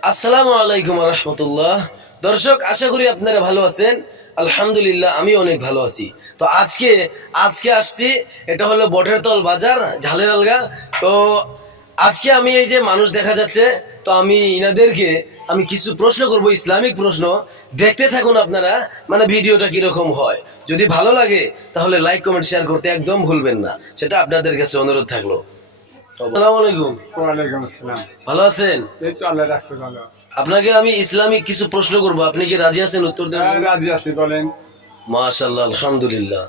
আসসালামু আলাইকুম রহমতুল্লাহ। দর্শক, আশা করি আপনারা ভালো আছেন। আলহামদুলিল্লাহ, আমি অনেক ভালো আছি। তো আজকে আসছি, এটা হলো বটেরতল বাজার, ঝালের আলগা। তো আজকে আমি এই যে মানুষ দেখা যাচ্ছে, তো আমি ইনাদেরকে আমি কিছু প্রশ্ন করব, ইসলামিক প্রশ্ন। দেখতে থাকুন আপনারা, মানে ভিডিওটা কিরকম হয়। যদি ভালো লাগে তাহলে লাইক কমেন্ট শেয়ার করতে একদম ভুলবেন না, সেটা আপনাদের কাছে অনুরোধ থাকলো। আসসালামু আলাইকুম। ওয়ালাইকুম আসসালাম। ভালো আছেন? এই তো আল্লাহ রাখছে ভালো। আপনাকে আমি ইসলামিক কিছু প্রশ্ন করব, আপনি কি রাজি আছেন উত্তর দেওয়ার জন্য? রাজি আছি, বলেন। মাশাআল্লাহ, আলহামদুলিল্লাহ।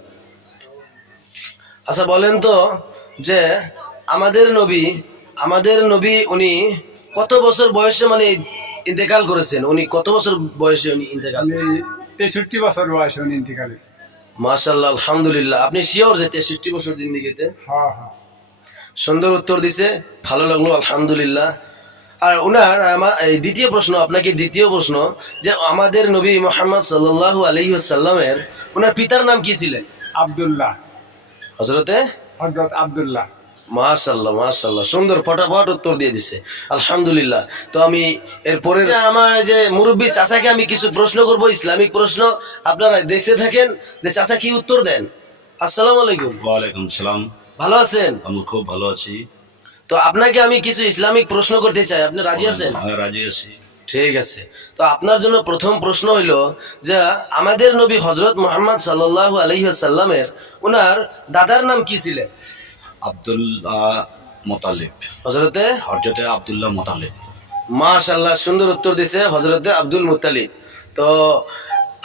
আচ্ছা বলেন তো, যে আমাদের নবী উনি কত বছর বয়সে মানে ইন্তেকাল করেছেন? উনি কত বছর বয়সে উনি ইন্তেকাল? আমি 63 বছর বয়সে উনি ইন্তিকাল হয়েছে। মাশাআল্লাহ, আলহামদুলিল্লাহ। আপনি শিওর যে 63 বছর জিন্দেগিতে? হ্যাঁ হ্যাঁ। সুন্দর উত্তর দিছে, ভালো লাগলো, আলহামদুলিল্লাহ। আর এই দ্বিতীয় প্রশ্ন, আপনাকে দ্বিতীয় প্রশ্ন, যে আমাদের নবী মুহাম্মদ সাল্লাল্লাহু আলাইহি ওয়াসাল্লামের ওনার পিতার নাম কি ছিলেন? আব্দুল্লাহ, হযরতে হযরত আব্দুল্লাহ। মাশাআল্লাহ মাশাআল্লাহ, সুন্দর ফটাফট উত্তর দিয়ে দিছে, আলহামদুলিল্লাহ। তো আমি এরপরে আমার যে মুরব্বী চাচাকে আমি কিছু প্রশ্ন করব, ইসলামিক প্রশ্ন। আপনারা দেখতে থাকেন যে চাচা কি উত্তর দেন। আসসালামু আলাইকুম। ওয়ালাইকুম সালাম। ভালো আছেন? আমি খুব ভালো আছি। তো আপনাকে আমি কিছু ইসলামিক প্রশ্ন করতে চাই, আপনি রাজি আছেন? হ্যাঁ, রাজি আছি। ঠিক আছে। তো আপনার জন্য প্রথম প্রশ্ন হইল, যে আমাদের নবী হযরত মুহাম্মদ সাল্লাল্লাহু আলাইহি ওয়াসাল্লামের ওনার দাদার নাম কি ছিলেন? আব্দুল্লাহ মোতালেব। হযরতে হযরতে আব্দুল্লাহ মোতালেব। মাশাআল্লাহ, সুন্দর উত্তর দিছে, হযরতে আব্দুল মুত্তালিব। তো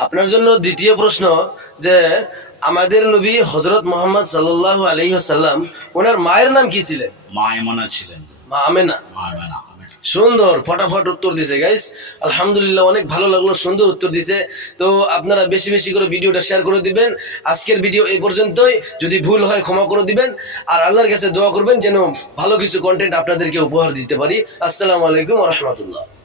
আপনার জন্য দ্বিতীয় প্রশ্ন, যে আমাদের নবী হযরত মুহাম্মদ সাল্লাল্লাহু আলাইহি ওয়াসাল্লাম ওনার মায়ের নাম কি ছিলেন? মা এমনা ছিলেন। মা আমেনা। মা এমনা। সুন্দর ফটাফট উত্তর দিছে গাইস, আলহামদুলিল্লাহ, অনেক ভালো লাগলো, সুন্দর উত্তর দিছে। তো আপনারা বেশি বেশি করে ভিডিওটা শেয়ার করে দিবেন। আজকের ভিডিও এই পর্যন্তই, যদি ভুল হয় ক্ষমা করে দিবেন। আর আল্লাহর কাছে দোয়া করবেন যেন ভালো কিছু কন্টেন্ট আপনাদেরকে উপহার দিতে পারি। আসসালামু আলাইকুম ওয়া রাহমাতুল্লাহ।